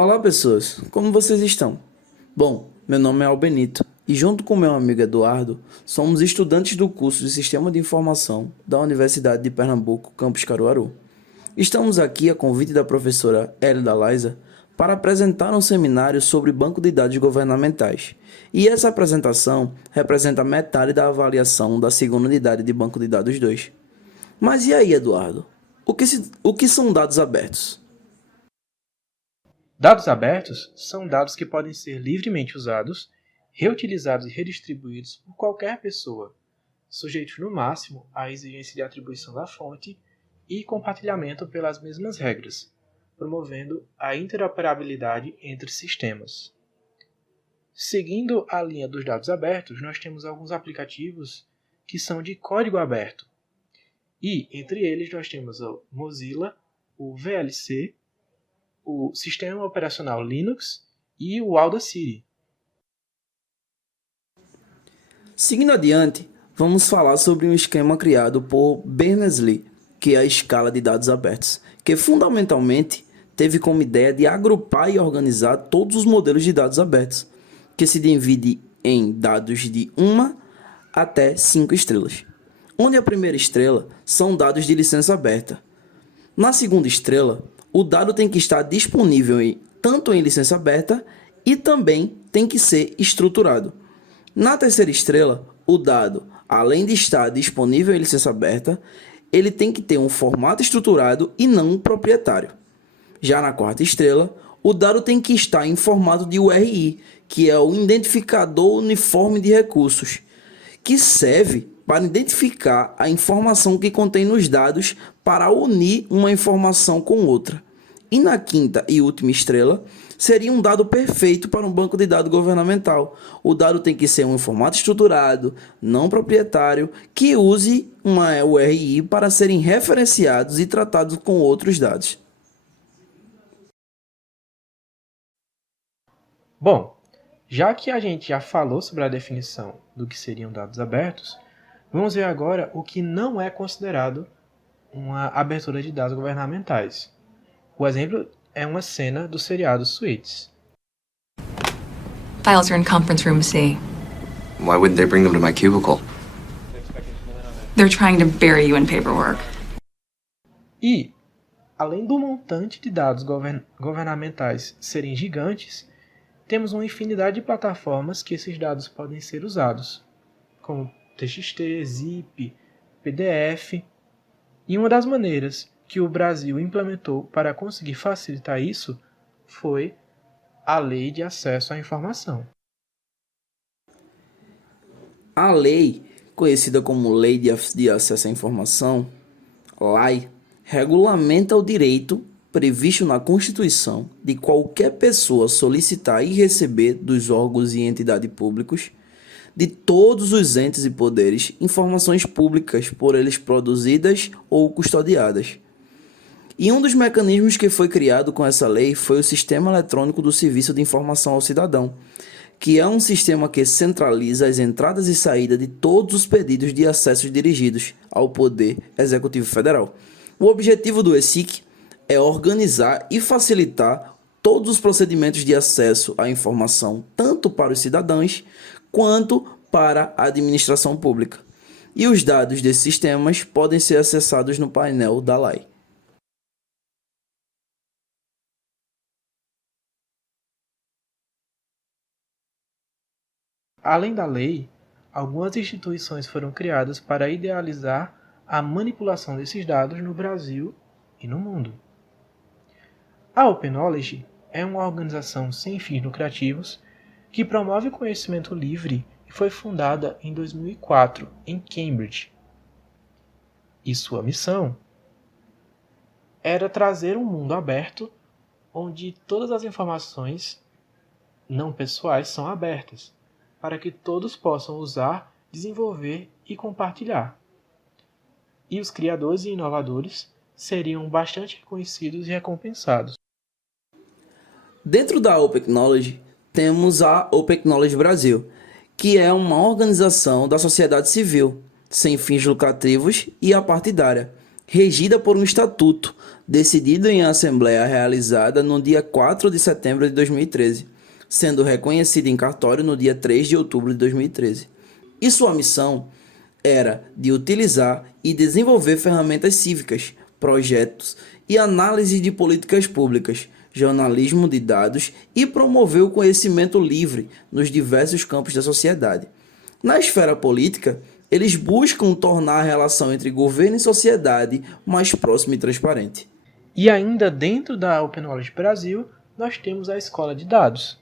Olá pessoas, como vocês estão? Bom, meu nome é Albenito e junto com meu amigo Eduardo, somos estudantes do curso de Sistema de Informação da Universidade de Pernambuco, campus Caruaru. Estamos aqui a convite da professora Hélida Laiza para apresentar um seminário sobre banco de dados governamentais. E essa apresentação representa metade da avaliação da segunda unidade de Banco de Dados 2. Mas e aí, Eduardo? O que são dados abertos? Dados abertos são dados que podem ser livremente usados, reutilizados e redistribuídos por qualquer pessoa, sujeitos no máximo à exigência de atribuição da fonte e compartilhamento pelas mesmas regras, promovendo a interoperabilidade entre sistemas. Seguindo a linha dos dados abertos, nós temos alguns aplicativos que são de código aberto. E, entre eles, nós temos o Mozilla, o VLC, o Sistema Operacional Linux e o Audacity. Seguindo adiante, vamos falar sobre um esquema criado por Berners-Lee, que é a escala de dados abertos, que fundamentalmente teve como ideia de agrupar e organizar todos os modelos de dados abertos, que se divide em dados de 1 até 5 estrelas, onde a primeira estrela são dados de licença aberta. Na segunda estrela, o dado tem que estar disponível tanto em licença aberta e também tem que ser estruturado. Na terceira estrela, o dado, além de estar disponível em licença aberta, ele tem que ter um formato estruturado e não proprietário. Já na quarta estrela, o dado tem que estar em formato de URI, que é o Identificador Uniforme de Recursos, que serve para identificar a informação que contém nos dados para unir uma informação com outra. E na quinta e última estrela, seria um dado perfeito para um banco de dados governamental. O dado tem que ser um formato estruturado, não proprietário, que use uma URI para serem referenciados e tratados com outros dados. Bom, já que a gente já falou sobre a definição do que seriam dados abertos, vamos ver agora o que não é considerado uma abertura de dados governamentais. O exemplo é uma cena do seriado Suits. Files are in conference room C. Why wouldn't they bring them to my cubicle? They're trying to bury you in paperwork. E, além do montante de dados governamentais serem gigantes, temos uma infinidade de plataformas que esses dados podem ser usados, como TXT, ZIP, PDF. E uma das maneiras que o Brasil implementou para conseguir facilitar isso foi a Lei de Acesso à Informação. A lei, conhecida como Lei de Acesso à Informação, LAI, regulamenta o direito previsto na Constituição de qualquer pessoa solicitar e receber dos órgãos e entidades públicos, de todos os entes e poderes, informações públicas por eles produzidas ou custodiadas. E um dos mecanismos que foi criado com essa lei foi o Sistema Eletrônico do Serviço de Informação ao Cidadão, que é um sistema que centraliza as entradas e saídas de todos os pedidos de acesso dirigidos ao Poder Executivo Federal. O objetivo do ESIC é organizar e facilitar todos os procedimentos de acesso à informação, tanto para os cidadãos quanto para a administração pública. E os dados desses sistemas podem ser acessados no painel da LAI. Além da lei, algumas instituições foram criadas para idealizar a manipulação desses dados no Brasil e no mundo. A Open Knowledge é uma organização sem fins lucrativos que promove o conhecimento livre e foi fundada em 2004 em Cambridge. E sua missão era trazer um mundo aberto onde todas as informações não pessoais são abertas, para que todos possam usar, desenvolver e compartilhar. E os criadores e inovadores seriam bastante reconhecidos e recompensados. Dentro da Open Knowledge, temos a Open Knowledge Brasil, que é uma organização da sociedade civil, sem fins lucrativos e apartidária, regida por um estatuto, decidido em assembleia realizada no dia 4 de setembro de 2013, sendo reconhecida em cartório no dia 3 de outubro de 2013. E sua missão era de utilizar e desenvolver ferramentas cívicas, projetos e análise de políticas públicas, jornalismo de dados e promover o conhecimento livre nos diversos campos da sociedade. Na esfera política, eles buscam tornar a relação entre governo e sociedade mais próxima e transparente. E ainda dentro da Open Knowledge Brasil, nós temos a Escola de Dados,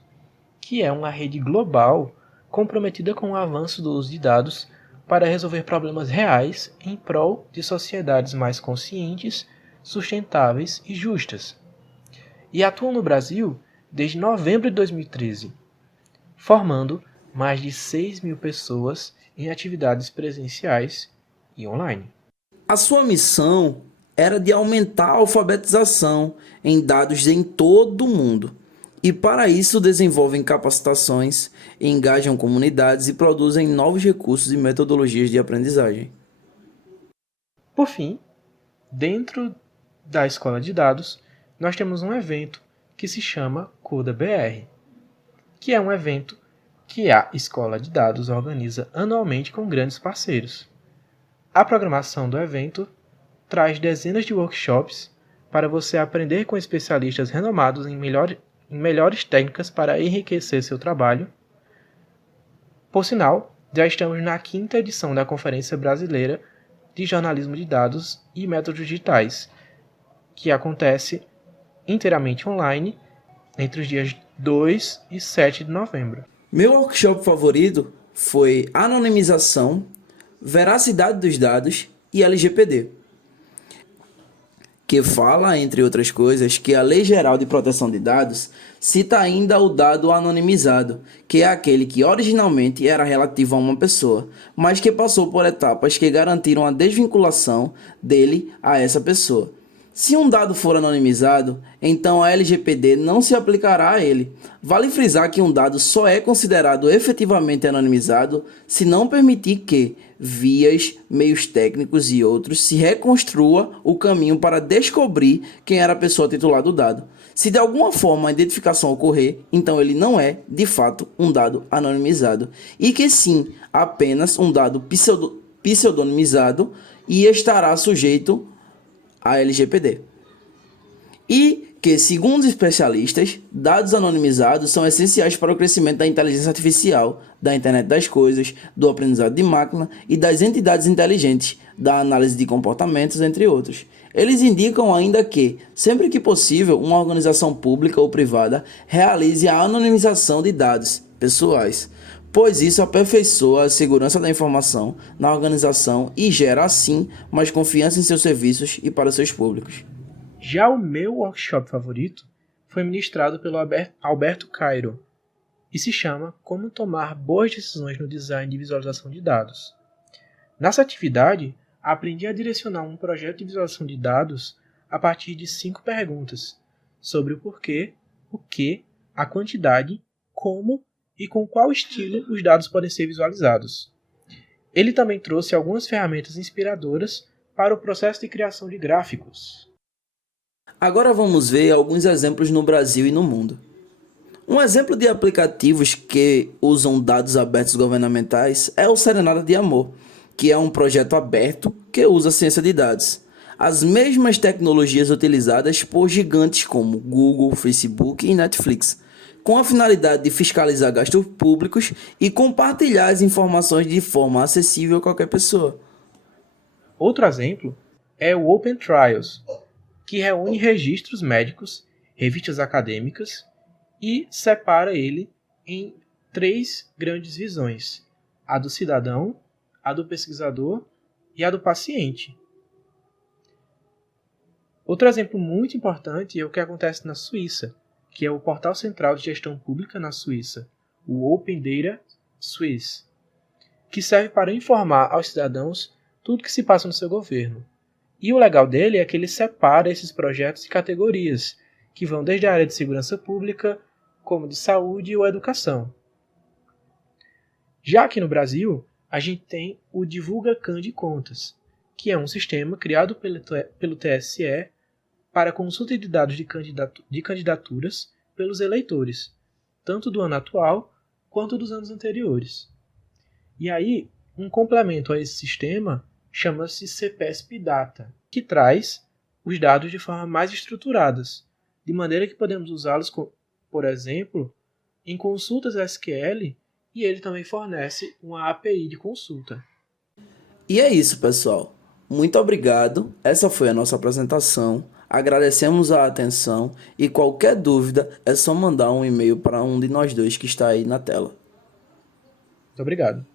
que é uma rede global comprometida com o avanço do uso de dados para resolver problemas reais em prol de sociedades mais conscientes, sustentáveis e justas. E atua no Brasil desde novembro de 2013, formando mais de 6.000 pessoas em atividades presenciais e online. A sua missão era de aumentar a alfabetização em dados em todo o mundo. E para isso desenvolvem capacitações, engajam comunidades e produzem novos recursos e metodologias de aprendizagem. Por fim, dentro da Escola de Dados, nós temos um evento que se chama Coda BR, que é um evento que a Escola de Dados organiza anualmente com grandes parceiros. A programação do evento traz dezenas de workshops para você aprender com especialistas renomados em melhores técnicas para enriquecer seu trabalho. Por sinal, já estamos na 5ª edição da Conferência Brasileira de Jornalismo de Dados e Métodos Digitais, que acontece inteiramente online entre os dias 2 e 7 de novembro. Meu workshop favorito foi Anonimização, Veracidade dos Dados e LGPD, que fala, entre outras coisas, que a Lei Geral de Proteção de Dados cita ainda o dado anonimizado, que é aquele que originalmente era relativo a uma pessoa, mas que passou por etapas que garantiram a desvinculação dele a essa pessoa. Se um dado for anonimizado, então a LGPD não se aplicará a ele. Vale frisar que um dado só é considerado efetivamente anonimizado se não permitir que vias, meios técnicos e outros se reconstrua o caminho para descobrir quem era a pessoa titular do dado. Se de alguma forma a identificação ocorrer, então ele não é, de fato, um dado anonimizado, e que sim, apenas um dado pseudonimizado e estará sujeito a LGPD. E que, segundo os especialistas, dados anonimizados são essenciais para o crescimento da inteligência artificial, da internet das coisas, do aprendizado de máquina e das entidades inteligentes, da análise de comportamentos, entre outros. Eles indicam ainda que, sempre que possível, uma organização pública ou privada realize a anonimização de dados pessoais, pois isso aperfeiçoa a segurança da informação na organização e gera, assim, mais confiança em seus serviços e para seus públicos. Já o meu workshop favorito foi ministrado pelo Alberto Cairo e se chama Como Tomar Boas Decisões no Design de Visualização de Dados. Nessa atividade, aprendi a direcionar um projeto de visualização de dados a partir de 5 perguntas sobre o porquê, o que, a quantidade, como e com qual estilo os dados podem ser visualizados. Ele também trouxe algumas ferramentas inspiradoras para o processo de criação de gráficos. Agora vamos ver alguns exemplos no Brasil e no mundo. Um exemplo de aplicativos que usam dados abertos governamentais é o Serenata de Amor, que é um projeto aberto que usa ciência de dados. As mesmas tecnologias utilizadas por gigantes como Google, Facebook e Netflix, com a finalidade de fiscalizar gastos públicos e compartilhar as informações de forma acessível a qualquer pessoa. Outro exemplo é o Open Trials, que reúne registros médicos, revistas acadêmicas e separa ele em 3 grandes visões: a do cidadão, a do pesquisador e a do paciente. Outro exemplo muito importante é o que acontece na Suíça, que é o Portal Central de Gestão Pública na Suíça, o Open Data Swiss, que serve para informar aos cidadãos tudo o que se passa no seu governo. E o legal dele é que ele separa esses projetos em categorias, que vão desde a área de segurança pública, como de saúde ou educação. Já aqui no Brasil, a gente tem o Divulga Can de Contas, que é um sistema criado pelo TSE para consulta de dados de candidaturas pelos eleitores, tanto do ano atual quanto dos anos anteriores. E aí, um complemento a esse sistema chama-se CPESP Data, que traz os dados de forma mais estruturadas, de maneira que podemos usá-los, por exemplo, em consultas SQL, e ele também fornece uma API de consulta. E é isso, pessoal. Muito obrigado. Essa foi a nossa apresentação. Agradecemos a atenção e qualquer dúvida é só mandar um e-mail para um de nós dois que está aí na tela. Muito obrigado.